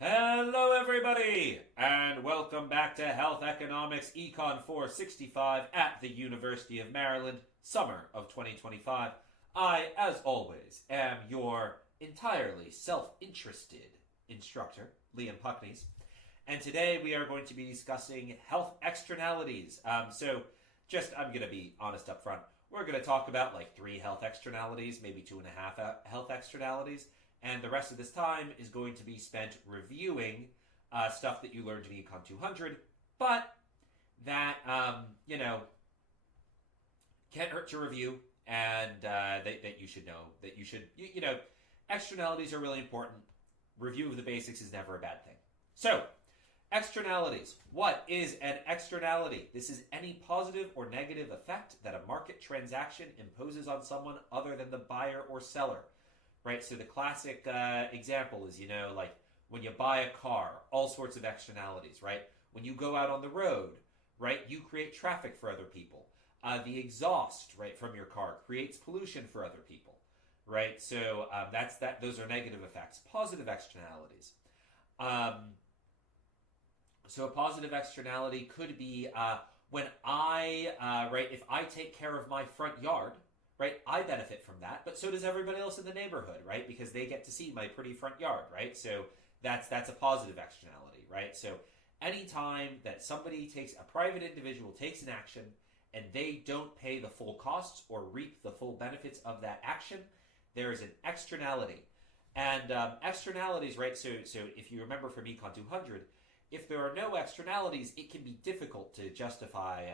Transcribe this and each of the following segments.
Hello, everybody, and welcome back to Health Economics Econ 465 at the University of Maryland, summer of 2025. I, as always, am your entirely self-interested instructor, Liam Puckneys, and today we are going to be discussing health externalities. I'm going to be honest up front. We're going to talk about like 3 health externalities, maybe 2.5 health externalities, and the rest of this time is going to be spent reviewing stuff that you learned in Econ 200, but that, can't hurt to review, and that you should know, externalities are really important. Review of the basics is never a bad thing. So, externalities. What is an externality? This is any positive or negative effect that a market transaction imposes on someone other than the buyer or seller. Right, so the classic example is, like when you buy a car, all sorts of externalities, right? When you go out on the road, right, you create traffic for other people. The exhaust, right, from your car creates pollution for other people, right? So that's that. Those are negative effects. Positive externalities. So a positive externality could be when if I take care of my front yard, right, I benefit from that, but so does everybody else in the neighborhood, right, because they get to see my pretty front yard, right? So that's a positive externality, right? So anytime that a private individual takes an action and they don't pay the full costs or reap the full benefits of that action, there is an externality. And externalities, right, so if you remember from Econ 200, if there are no externalities, it can be difficult to justify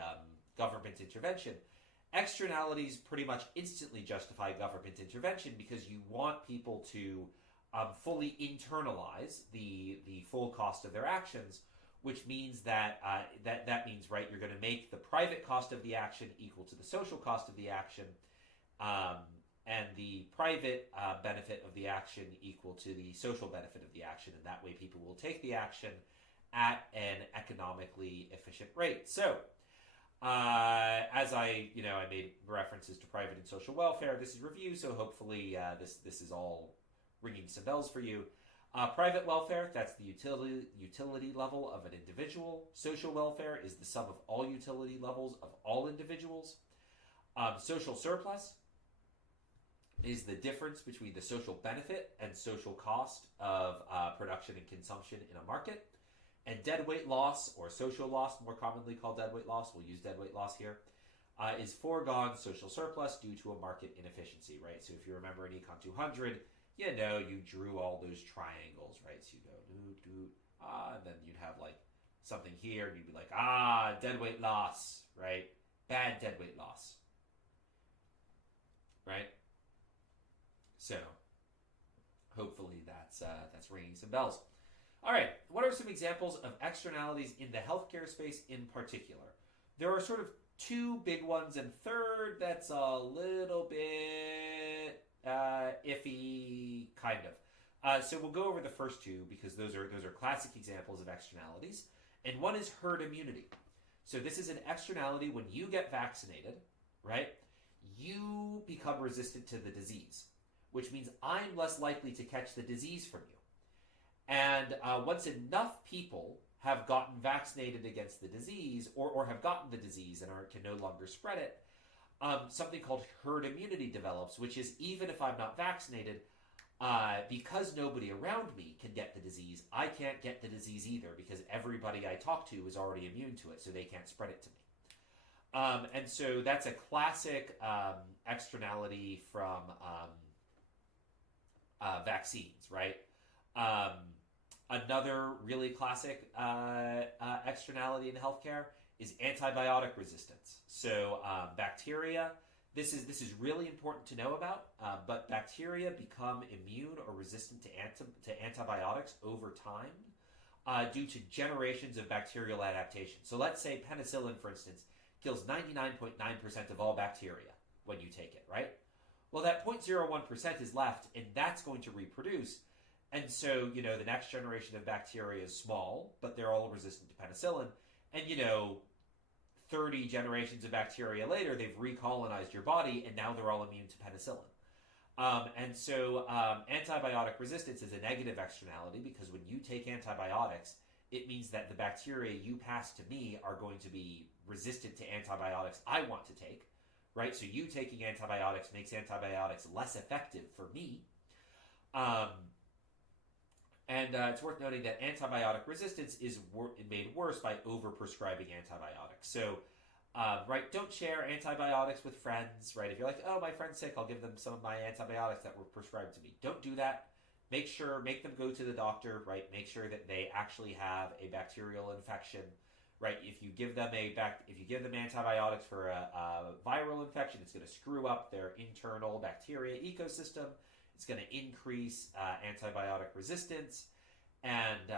government intervention. Externalities pretty much instantly justify government intervention because you want people to fully internalize the full cost of their actions, which means that means, right, you're going to make the private cost of the action equal to the social cost of the action, and the private benefit of the action equal to the social benefit of the action, and that way people will take the action at an economically efficient rate. So, as I made references to private and social welfare. This is review, so hopefully this is all ringing some bells for you. Private welfare, that's the utility level of an individual. Social welfare is the sum of all utility levels of all individuals. Social surplus is the difference between the social benefit and social cost of production and consumption in a market. And deadweight loss, or social loss, more commonly called deadweight loss, we'll use deadweight loss here, is foregone social surplus due to a market inefficiency, right? So if you remember in Econ 200, you drew all those triangles, right? So you go, and then you'd have like something here, and you'd be like, deadweight loss, right? Bad deadweight loss, right? So hopefully that's ringing some bells. All right, what are some examples of externalities in the healthcare space in particular? There are sort of 2 big ones, and third that's a little bit iffy, kind of. So we'll go over the first 2 because those are classic examples of externalities. And one is herd immunity. So this is an externality when you get vaccinated, right? You become resistant to the disease, which means I'm less likely to catch the disease from you. And once enough people have gotten vaccinated against the disease or have gotten the disease and can no longer spread it, something called herd immunity develops, which is even if I'm not vaccinated, because nobody around me can get the disease, I can't get the disease either because everybody I talk to is already immune to it, so they can't spread it to me. And so that's a classic externality from vaccines, right? Another really classic externality in healthcare is antibiotic resistance. So bacteria, this is really important to know about, but bacteria become immune or resistant to antibiotics over time due to generations of bacterial adaptation. So let's say penicillin, for instance, kills 99.9% of all bacteria when you take it, right? Well, that 0.01% is left, and that's going to reproduce. And so, the next generation of bacteria is small, but they're all resistant to penicillin. And, 30 generations of bacteria later, they've recolonized your body, and now they're all immune to penicillin. And so antibiotic resistance is a negative externality because when you take antibiotics, it means that the bacteria you pass to me are going to be resistant to antibiotics I want to take, right? So you taking antibiotics makes antibiotics less effective for me. And it's worth noting that antibiotic resistance is made worse by overprescribing antibiotics. So, right, don't share antibiotics with friends, right? If you're like, oh, my friend's sick, I'll give them some of my antibiotics that were prescribed to me. Don't do that. Make them go to the doctor, right? Make sure that they actually have a bacterial infection, right? If you give them antibiotics for a viral infection, it's going to screw up their internal bacteria ecosystem. It's going to increase antibiotic resistance, and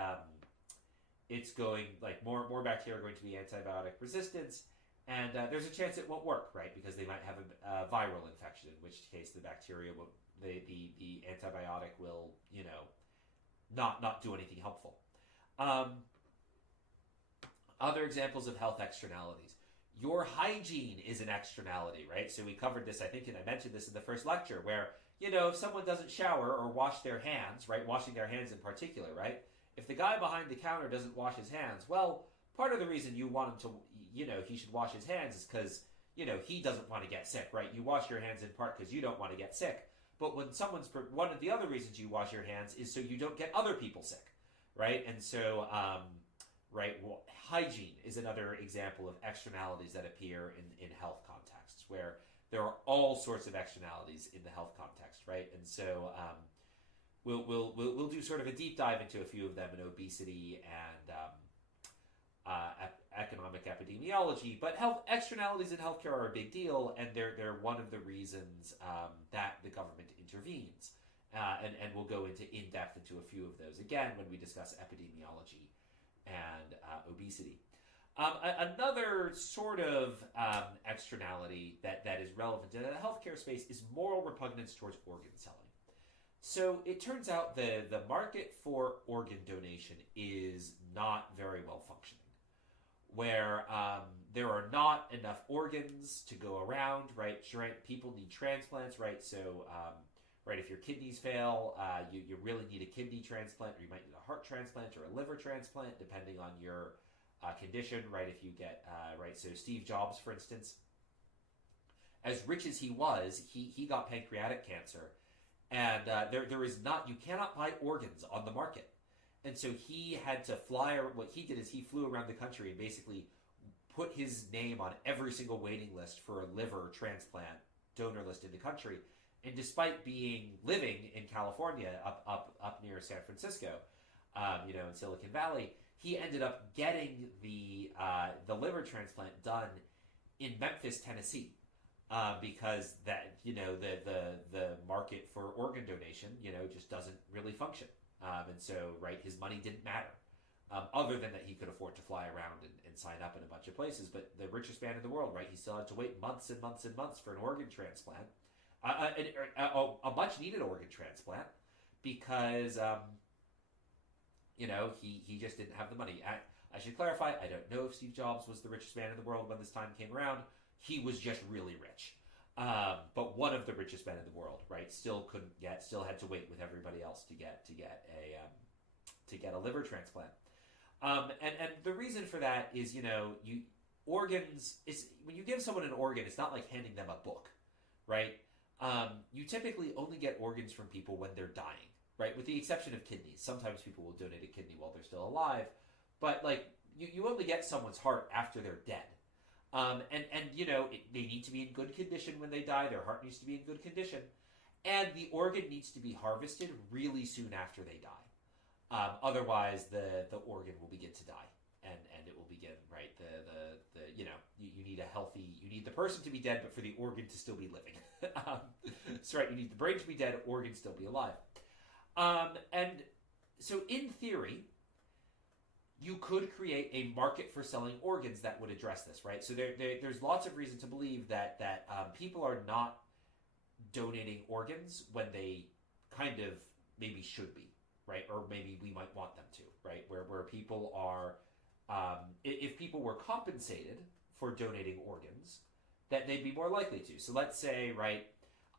it's going more bacteria are going to be antibiotic resistance, and there's a chance it won't work, right? Because they might have a viral infection, in which case the bacteria will the antibiotic will not do anything helpful. Other examples of health externalities. Your hygiene is an externality, right? So we covered this, I think, and I mentioned this in the first lecture, where if someone doesn't shower or wash their hands, right, washing their hands in particular, right, if the guy behind the counter doesn't wash his hands, well, part of the reason you want him to, he should wash his hands is because, he doesn't want to get sick, right? You wash your hands in part because you don't want to get sick. But when one of the other reasons you wash your hands is so you don't get other people sick, right? And so, hygiene is another example of externalities that appear in health contexts, where there are all sorts of externalities in the health context, right? And so we'll do sort of a deep dive into a few of them in obesity and economic epidemiology. But health externalities in healthcare are a big deal, and they're one of the reasons that the government intervenes. And we'll go in depth into a few of those again when we discuss epidemiology and obesity. Another sort of externality that is relevant in the healthcare space is moral repugnance towards organ selling. So it turns out the market for organ donation is not very well functioning, where there are not enough organs to go around, right? People need transplants, right? So, right, if your kidneys fail, you really need a kidney transplant, or you might need a heart transplant or a liver transplant, depending on your condition, right? If you get, right, so Steve Jobs, for instance, as rich as he was, he got pancreatic cancer, and you cannot buy organs on the market. And so he had to what he did is he flew around the country and basically put his name on every single waiting list for a liver transplant donor list in the country. And despite living in California, up near San Francisco, in Silicon Valley, he ended up getting the liver transplant done in Memphis, Tennessee, because that the market for organ donation just doesn't really function, and so right, his money didn't matter, other than that he could afford to fly around and sign up in a bunch of places. But the richest man in the world, right, he still had to wait months and months and months for an organ transplant, a much needed organ transplant, because he just didn't have the money. I should clarify, I don't know if Steve Jobs was the richest man in the world when this time came around. He was just really rich. But one of the richest men in the world, right, still had to wait with everybody else to get a liver transplant. And the reason for that is, organs, when you give someone an organ, it's not like handing them a book, right? You typically only get organs from people when they're dying, right? With the exception of kidneys. Sometimes people will donate a kidney while they're still alive, but you only get someone's heart after they're dead. They need to be in good condition when they die. Their heart needs to be in good condition, and the organ needs to be harvested really soon after they die. Otherwise, the organ will begin to die, and it will begin, right. You need the person to be dead, but for the organ to still be living. So right, you need the brain to be dead, organ still be alive. And so in theory, you could create a market for selling organs that would address this, right? So there's lots of reason to believe that people are not donating organs when they kind of maybe should be, right? Or maybe we might want them to, right? Where people are, if people were compensated for donating organs, that they'd be more likely to. So let's say, right,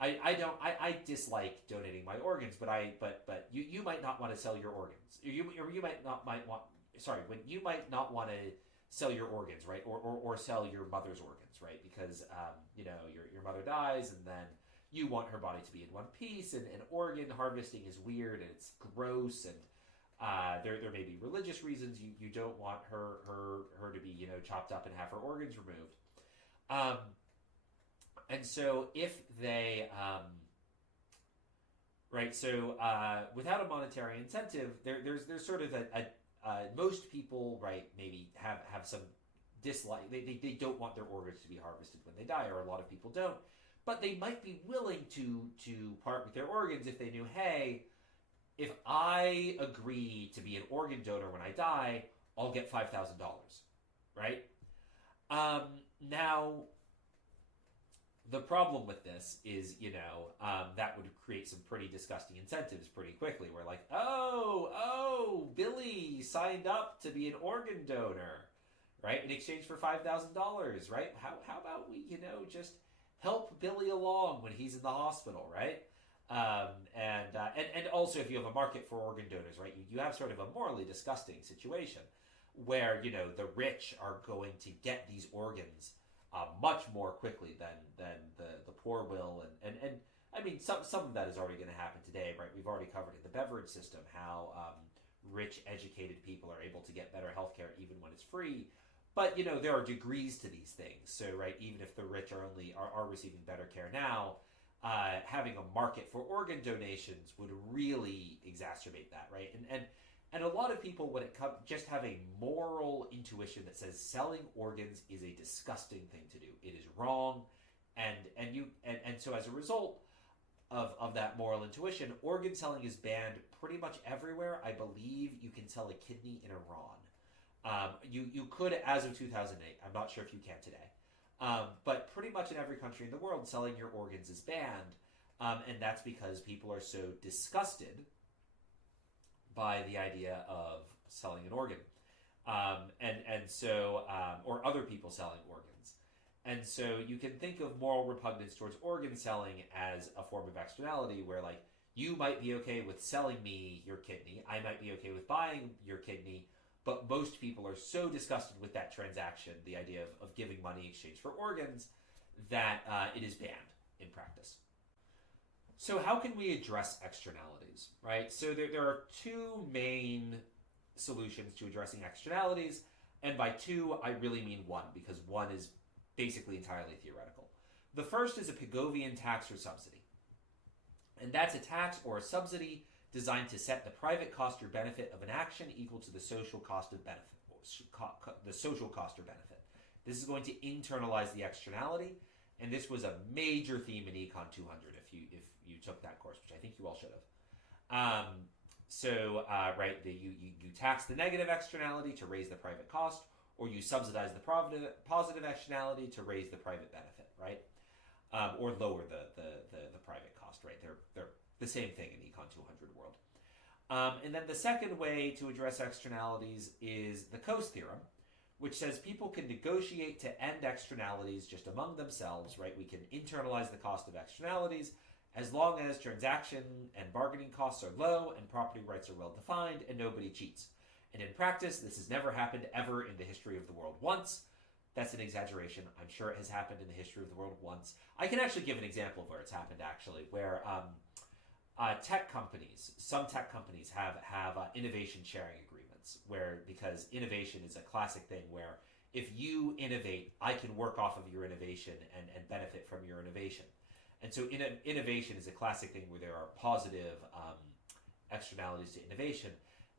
I dislike donating my organs, but you might not want to sell your organs. You might want when you might not want to sell your organs, right? Or sell your mother's organs, right? Because your mother dies, and then you want her body to be in one piece, and organ harvesting is weird and it's gross, and there may be religious reasons you don't want her to be chopped up and have her organs removed. And so if they without a monetary incentive, there's sort of most people, right, maybe have some dislike. They don't want their organs to be harvested when they die, or a lot of people don't. But they might be willing to part with their organs if they knew, hey, if I agree to be an organ donor when I die, I'll get $5,000, right? Now, the problem with this is, that would create some pretty disgusting incentives pretty quickly. We're like, oh, Billy signed up to be an organ donor, right? In exchange for $5,000, right? How about we, just help Billy along when he's in the hospital, right? And also, if you have a market for organ donors, right, you have sort of a morally disgusting situation where the rich are going to get these organs much more quickly than the poor will, and I mean some of that is already going to happen today, right? We've already covered in the beverage system how rich, educated people are able to get better healthcare even when it's free. But there are degrees to these things. So right, even if the rich are receiving better care now, having a market for organ donations would really exacerbate that, right? And a lot of people, when it comes, just have a moral intuition that says selling organs is a disgusting thing to do. It is wrong, and so as a result of that moral intuition, organ selling is banned pretty much everywhere. I believe you can sell a kidney in Iran. You could as of 2008. I'm not sure if you can today. But pretty much in every country in the world, selling your organs is banned, and that's because people are so disgusted by the idea of selling an organ, or other people selling organs. And so you can think of moral repugnance towards organ selling as a form of externality, where like you might be okay with selling me your kidney, I might be okay with buying your kidney, but most people are so disgusted with that transaction, the idea of giving money in exchange for organs, that it is banned in practice. So how can we address externalities, right? So there are two main solutions to addressing externalities, and by two, I really mean one, because one is basically entirely theoretical. The first is a Pigouvian tax or subsidy, and that's a tax or a subsidy designed to set the private cost or benefit of an action equal to the social cost of benefit, the social cost or benefit. This is going to internalize the externality, and this was a major theme in Econ 200 if you took that course, which I think you all should have. You tax the negative externality to raise the private cost, or you subsidize the positive externality to raise the private benefit, right? Or lower the private cost, right? They're the same thing in Econ 200 world. And then the second way to address externalities is the Coase theorem, which says people can negotiate to end externalities just among themselves, right? We can internalize the cost of externalities as long as transaction and bargaining costs are low and property rights are well defined and nobody cheats. And in practice, this has never happened ever in the history of the world once. That's an exaggeration. I'm sure it has happened in the history of the world once. I can actually give an example of where it's happened, actually, where some tech companies have innovation sharing agreements, because innovation is a classic thing where if you innovate, I can work off of your innovation and benefit from your innovation. And so innovation is a classic thing where there are positive externalities to innovation.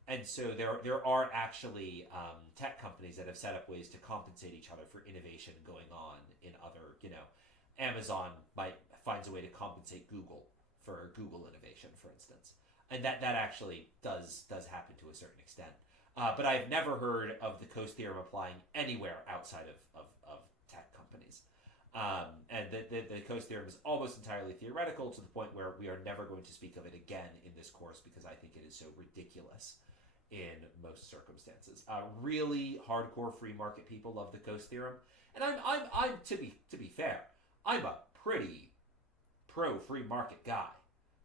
And so there are actually tech companies that have set up ways to compensate each other for innovation going on in other, Amazon finds a way to compensate Google for Google innovation, for instance. And that actually does happen to a certain extent. But I've never heard of the Coase theorem applying anywhere outside of tech companies. And the Coase theorem is almost entirely theoretical, to the point where we are never going to speak of it again in this course, because I think it is so ridiculous in most circumstances. Really hardcore free market people love the Coase theorem, and I'm to be fair, I'm a pretty pro free market guy.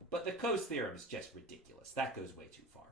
But the Coase theorem is just ridiculous. That goes way too far.